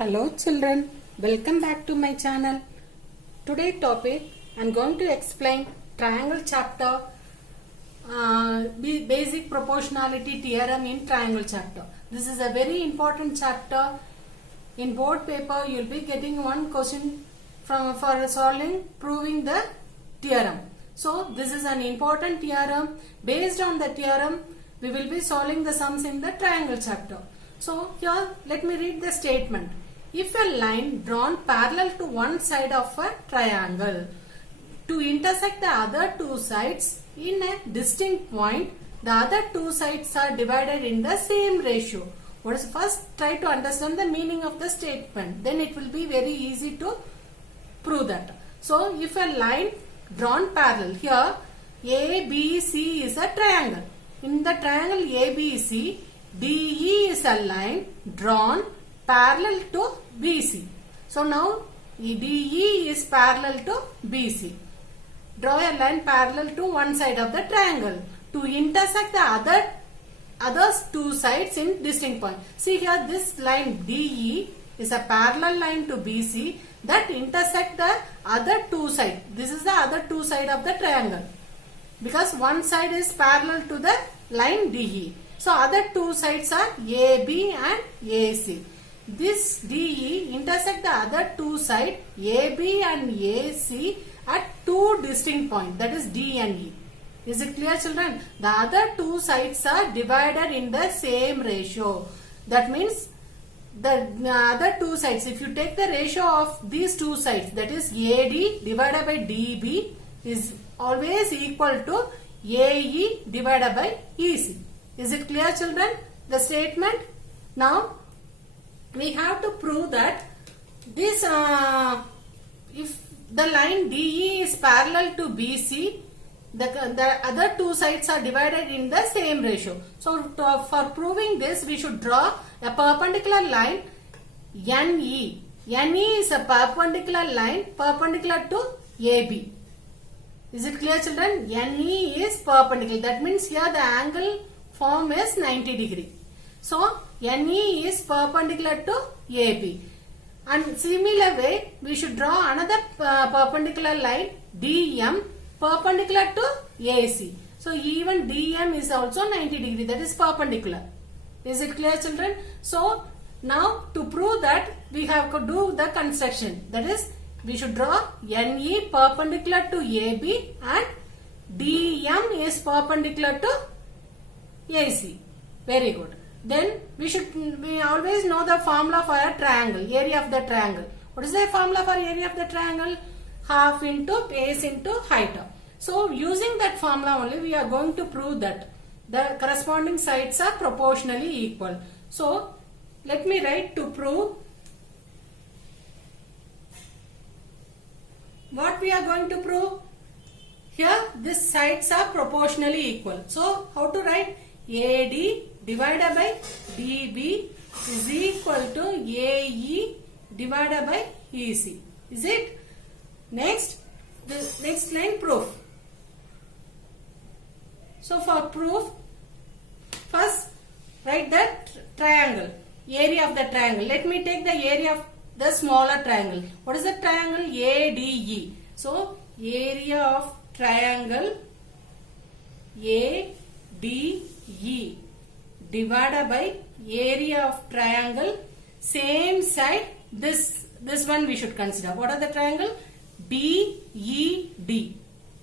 Hello children, welcome back to my channel. Today topic I am going to explain triangle chapter, basic proportionality theorem in triangle chapter. This is a very important chapter. In board paper you will be getting one question for solving proving the theorem. So this is an important theorem. Based on the theorem we will be solving the sums in the triangle chapter. So here let me read the statement. If a line drawn parallel to one side of a triangle to intersect the other two sides in a distinct point, the other two sides are divided in the same ratio. What is first try to understand the meaning of the statement. Then it will be very easy to prove that. So if a line drawn parallel, here ABC is a triangle. In the triangle ABC, DE is a line drawn parallel to BC. So now DE is parallel to BC. Draw a line parallel to one side of the triangle to intersect the other two sides in distinct point. See here, this line DE is a parallel line to BC that intersect the other two sides. This is the other two side of the triangle because one side is parallel to the line DE. So other two sides are AB and AC. This DE intersect the other two sides AB and AC at two distinct points, that is D and E. Is it clear children? The other two sides are divided in the same ratio. That means the other two sides, if you take the ratio of these two sides, that is AD divided by DB is always equal to AE divided by EC. Is it clear children? The statement. Now we have to prove that this if the line DE is parallel to BC, the other two sides are divided in the same ratio. So for proving this we should draw a perpendicular line NE. NE is a perpendicular line perpendicular to AB. Is it clear children? NE is perpendicular. That means here the angle form is 90 degree. So NE is perpendicular to AB. And similar way we should draw another perpendicular line DM perpendicular to AC. So even DM is also 90 degree, that is perpendicular. Is it clear children? So now to prove that we have to do the construction, that is we should draw NE perpendicular to AB and DM is perpendicular to AC. Very good. Then we always know the formula for a triangle, area of the triangle. What is the formula for area of the triangle? Half into base into height. So using that formula only we are going to prove that the corresponding sides are proportionally equal. So let me write to prove what we are going to prove. Here these sides are proportionally equal. So how to write? AD divided by DB is equal to AE divided by EC. Is it? Next, the next line proof. So for proof, first write the triangle, area of the triangle. Let me take the area of the smaller triangle. What is the triangle? ADE. So area of triangle ADE divided by area of triangle same side, this one we should consider. What are the triangle? BED.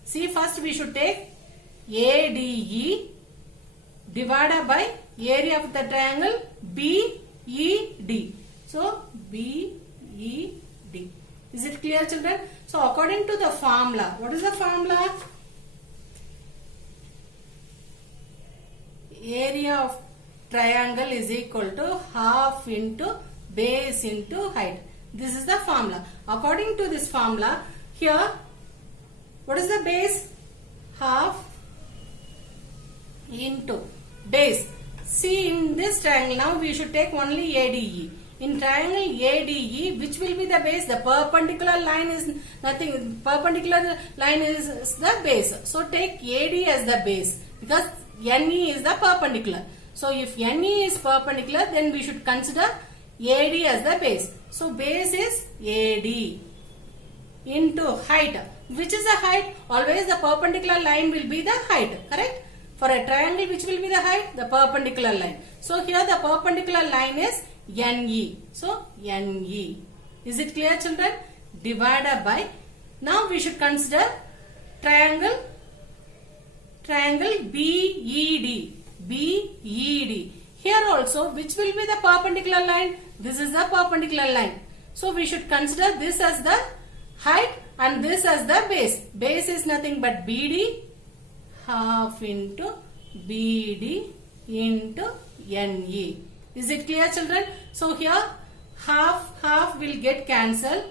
See, first we should take ADE divided by area of the triangle BED. So BED. Is it clear children? So according to the formula, what is the formula? Area of triangle is equal to half into base into height. This is the formula. According to this formula, here what is the base? Half into base. See, in this triangle now we should take only ADE. In triangle ADE, which will be the base? The perpendicular line is nothing. Perpendicular line is the base. So take AD as the base because NE is the perpendicular. So if NE is perpendicular, then we should consider AD as the base. So base is AD into height. Which is the height? Always the perpendicular line will be the height, correct? For a triangle, which will be the height? The perpendicular line. So here the perpendicular line is NE. So NE. Is it clear, children? Divided by. Now we should consider triangle BED. BED. Here also, which will be the perpendicular line? This is the perpendicular line. So we should consider this as the height and this as the base. Base is nothing but BD, half into BD into NE. Is it clear, children? So here half will get cancelled.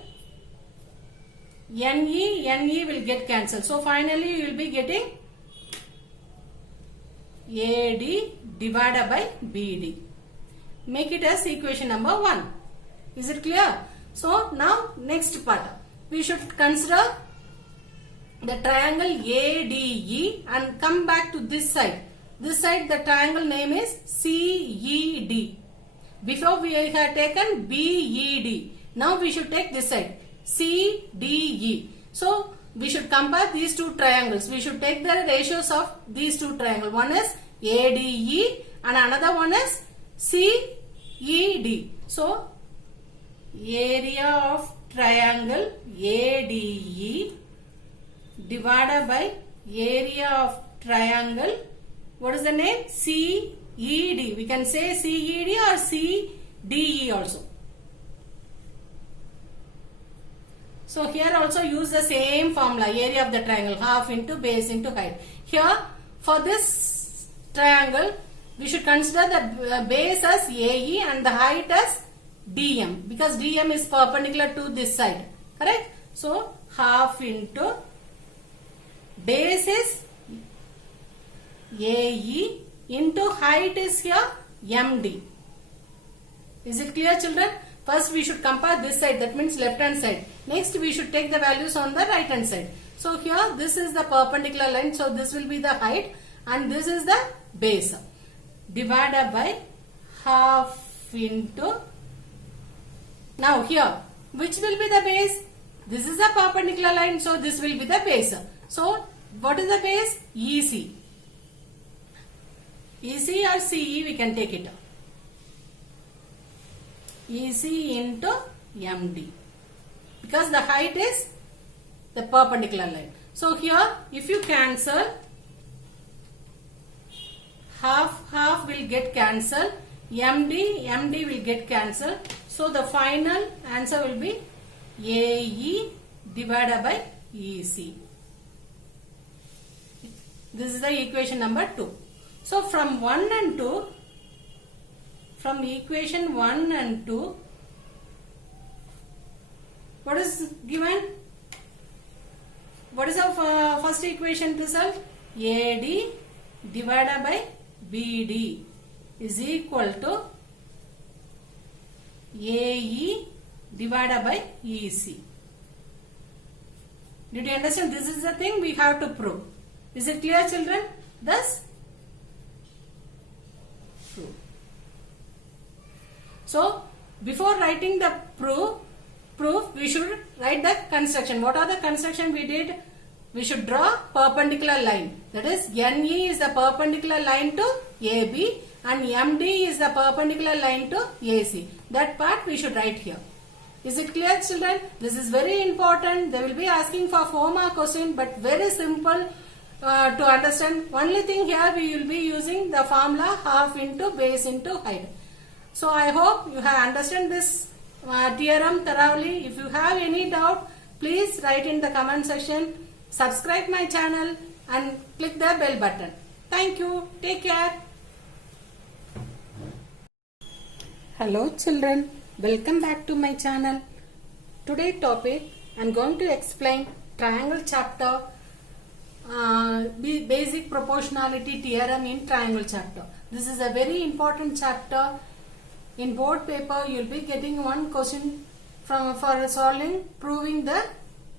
NE will get cancelled. So finally you will be getting AD divided by BD. Make it as equation number 1. Is it clear? So now next part. We should consider the triangle ADE and come back to this side. This side the triangle name is CED. Before we have taken BED. Now we should take this side. CDE. So we should compare these two triangles. We should take the ratios of these two triangles. One is ADE and another one is CED. So area of triangle ADE divided by area of triangle, what is the name? CED. We can say CED or CDE also. So here also use the same formula, area of the triangle, half into base into height. Here for this triangle, we should consider the base as AE and the height as DM, because DM is perpendicular to this side, correct? So half into base is AE into height is here MD. Is it clear, children? First we should compare this side, that means left hand side. Next we should take the values on the right hand side. So here this is the perpendicular line, so this will be the height and this is the base. Divided by half into. Now here, which will be the base? This is the perpendicular line, so this will be the base. So what is the base? EC. EC or CE we can take it. EC into MD. Because the height is the perpendicular line. So here, if you cancel, half will get cancelled. MD will get cancelled. So the final answer will be AE divided by EC. This is the equation number 2. So from 1 and 2, from equation 1 and 2, what is given? What is our first equation result? AD divided by BD is equal to AE divided by EC. Did you understand? This is the thing we have to prove. Is it clear, children? Thus, prove. So, before writing the proof, we should write the construction. What are the construction we did? We should draw perpendicular line. That is, NE is the perpendicular line to AB and MD is the perpendicular line to AC. That part we should write here. Is it clear, children? This is very important. They will be asking for 4-mark question, but very simple to understand. Only thing here we will be using the formula half into base into height. So I hope you have understood this theorem thoroughly. If you have any doubt, please write in the comment section. Subscribe my channel and click the bell button. Thank you. Take care. Hello children. Welcome back to my channel. Today's topic I am going to explain triangle chapter, basic proportionality theorem in triangle chapter. This is a very important chapter. In board paper you will be getting one question for solving proving the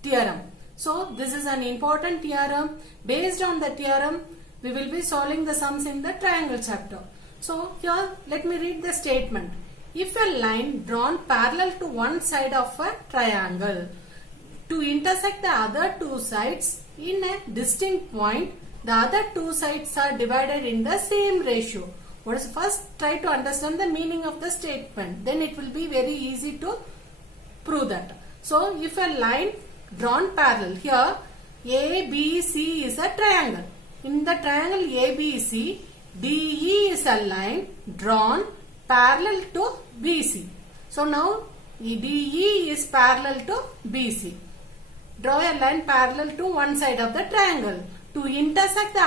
theorem. So this is an important theorem. Based on the theorem we will be solving the sums in the triangle chapter. So here let me read the statement. if a line drawn parallel to one side of a triangle to intersect the other two sides in a distinct point, the other two sides are divided in the same ratio. What is first try to understand the meaning of the statement, then it will be very easy to prove that. So if a line drawn parallel, here ABC is a triangle. In the triangle ABC, DE is a line drawn parallel to BC. So now DE is parallel to BC. Draw a line parallel to one side of the triangle to intersect the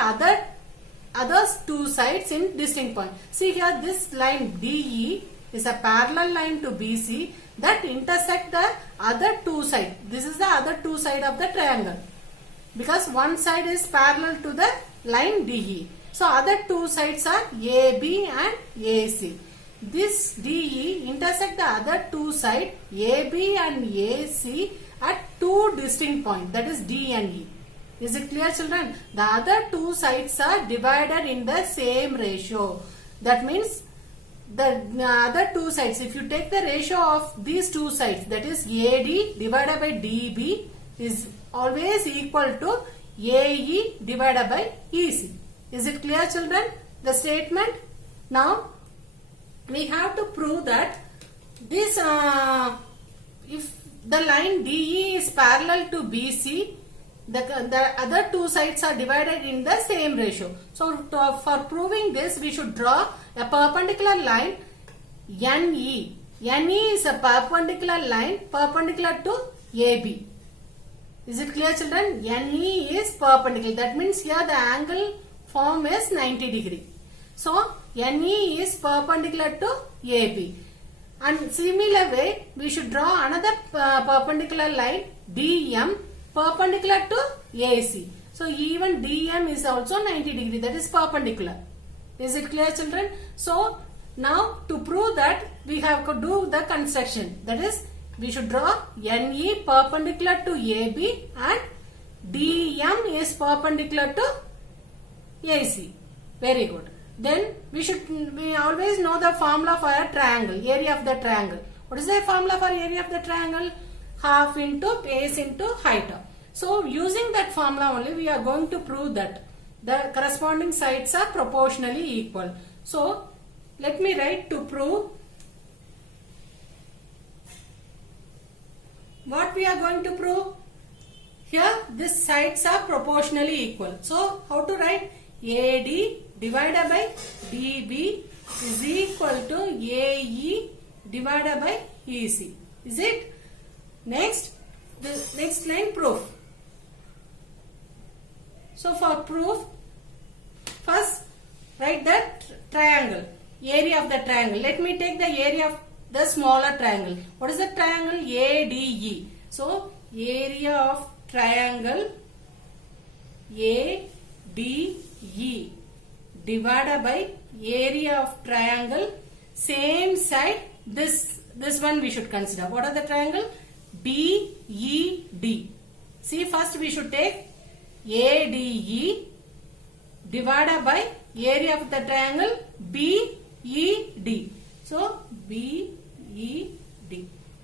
other two sides in distinct point. See here, this line DE is a parallel line to BC that intersect the other two sides. This is the other two side of the triangle, because one side is parallel to the line DE. So other two sides are AB and AC. This DE intersect the other two sides AB and AC at two distinct points, that is D and E. Is it clear, children? The other two sides are divided in the same ratio. That means the other two sides, if you take the ratio of these two sides, that is AD divided by DB, is always equal to AE divided by EC. Is it clear, children? The statement. Now we have to prove that this if the line DE is parallel to BC, the other two sides are divided in the same ratio. So for proving this, we should draw a perpendicular line NE. NE is a perpendicular line perpendicular to AB. Is it clear, children? NE is perpendicular. That means here the angle form is 90 degree. So NE is perpendicular to AB. And similar way, we should draw another perpendicular line DM perpendicular to AC. So even DM is also 90 degree. That is perpendicular. Is it clear, children? So now to prove that, we have to do the construction. That is, we should draw NE perpendicular to AB and DM is perpendicular to AC. Very good. Then we always know the formula for a triangle, area of the triangle. What is the formula for area of the triangle? Half into base into height. So using that formula only, we are going to prove that the corresponding sides are proportionally equal. So let me write to prove what we are going to prove. Here these sides are proportionally equal. So how to write? AD divided by DB is equal to AE divided by EC. Is it? Next, the next line, proof. So for proof, first write the triangle, area of the triangle. Let me take the area of the smaller triangle. What is the triangle? ADE. So area of triangle ADE divided by area of triangle same side. This one we should consider. What are the triangle? BED. See, first we should take ADE divided by area of the triangle BED. So BED.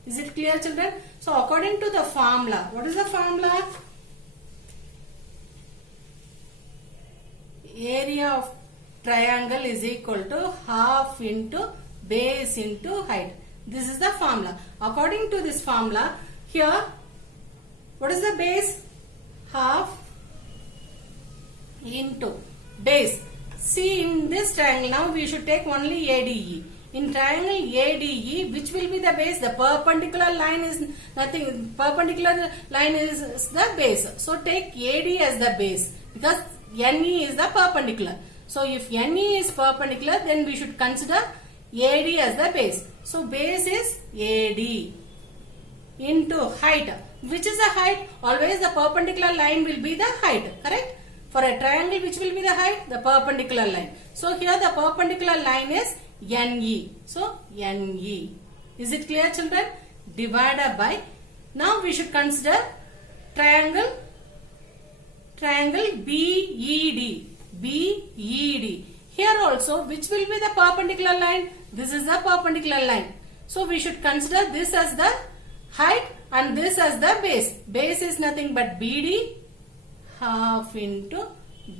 Is it clear, children? So according to the formula, what is the formula? Area of triangle is equal to half into base into height. This is the formula. According to this formula, here, what is the base? Half into base. See, in this triangle, now we should take only ADE. In triangle ADE, which will be the base? The perpendicular line is nothing. Perpendicular line is the base. So take AD as the base, because NE is the perpendicular. So if NE is perpendicular, then we should consider AD as the base. So base is AD into height. Which is the height? Always the perpendicular line will be the height. Correct? For a triangle, which will be the height? The perpendicular line. So here the perpendicular line is NE. So NE. Is it clear, children? Divided by. Now we should consider triangle BED. BED. Here also, which will be the perpendicular line? this is the perpendicular line. So we should consider this as the height and this as the base. Base is nothing but BD half into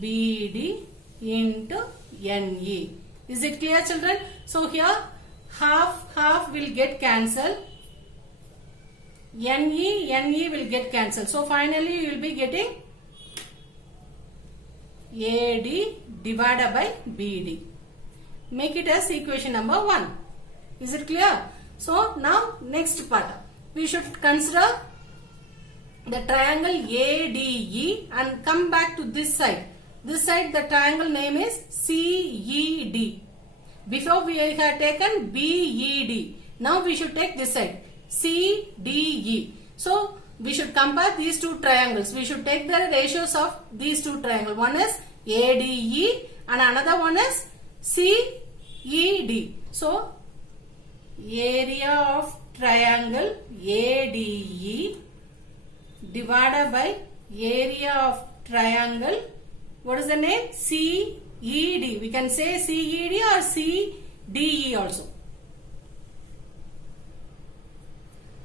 BD into NE. Is it clear, children? So here half will get cancelled. NE will get cancelled. So finally you will be getting AD divided by BD. Make it as equation number 1. Is it clear? So now next part. We should consider the triangle ADE and come back to this side. This side the triangle name is CED. Before we had taken BED. Now we should take this side CDE. So we should compare these two triangles. We should take the ratios of these two triangles. One is ADE and another one is CED. So area of triangle ADE divided by area of triangle, what is the name? CED. We can say CED or CDE also.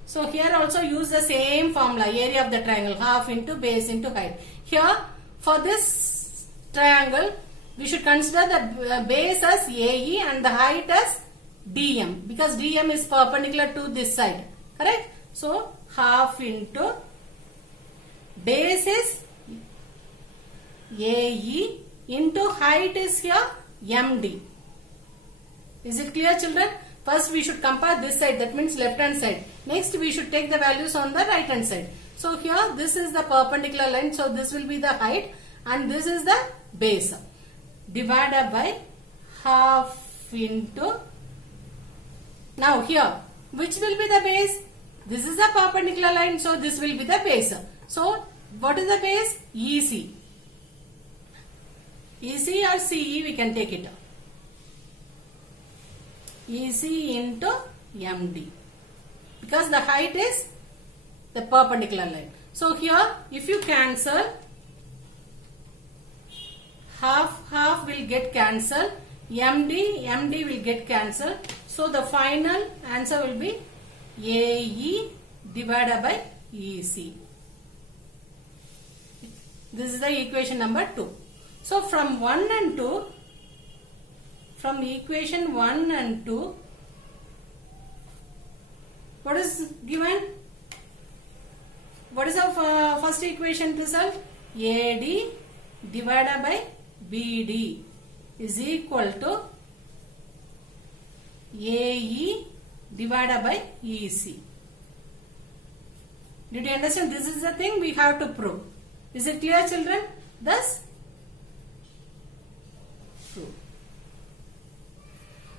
So here also use the same formula, area of the triangle, half into base into height. Here for this triangle, we should consider the base as AE and the height as DM, because DM is perpendicular to this side, correct? So half into base is AE into height is here MD. Is it clear, children? First we should compare this side, that means left hand side. Next we should take the values on the right hand side. So here this is the perpendicular line, so this will be the height and this is the base. Divided by half into, now here which will be the base? This is a perpendicular line, so this will be the base. So what is the base? EC. EC or CE we can take it. EC into MD, because the height is the perpendicular line. So here if you cancel, half will get cancelled, MD will get cancelled. So the final answer will be AE divided by EC. This is the equation number 2. So from 1 and 2, from equation 1 and 2, what is given? What is our first equation result? AD divided by BD is equal to AE divided by EC. Did you understand? This is the thing we have to prove. Is it clear, children? Thus, prove.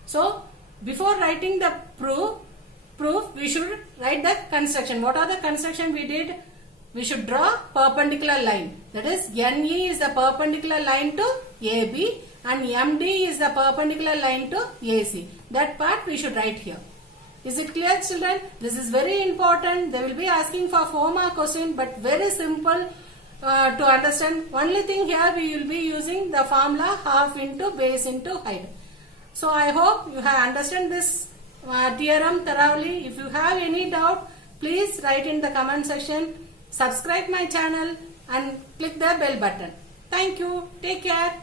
So, before writing the proof, we should write the construction. What are the construction we did? We should draw perpendicular line. That is, NE is the perpendicular line to AB and MD is the perpendicular line to AC. That part we should write here. Is it clear, children? This is very important. They will be asking for 4-mark question, but very simple to understand. Only thing here we will be using the formula half into base into height. So I hope you have understood this theorem thoroughly. If you have any doubt, please write in the comment section. Subscribe my channel and click the bell button. Thank you. Take care.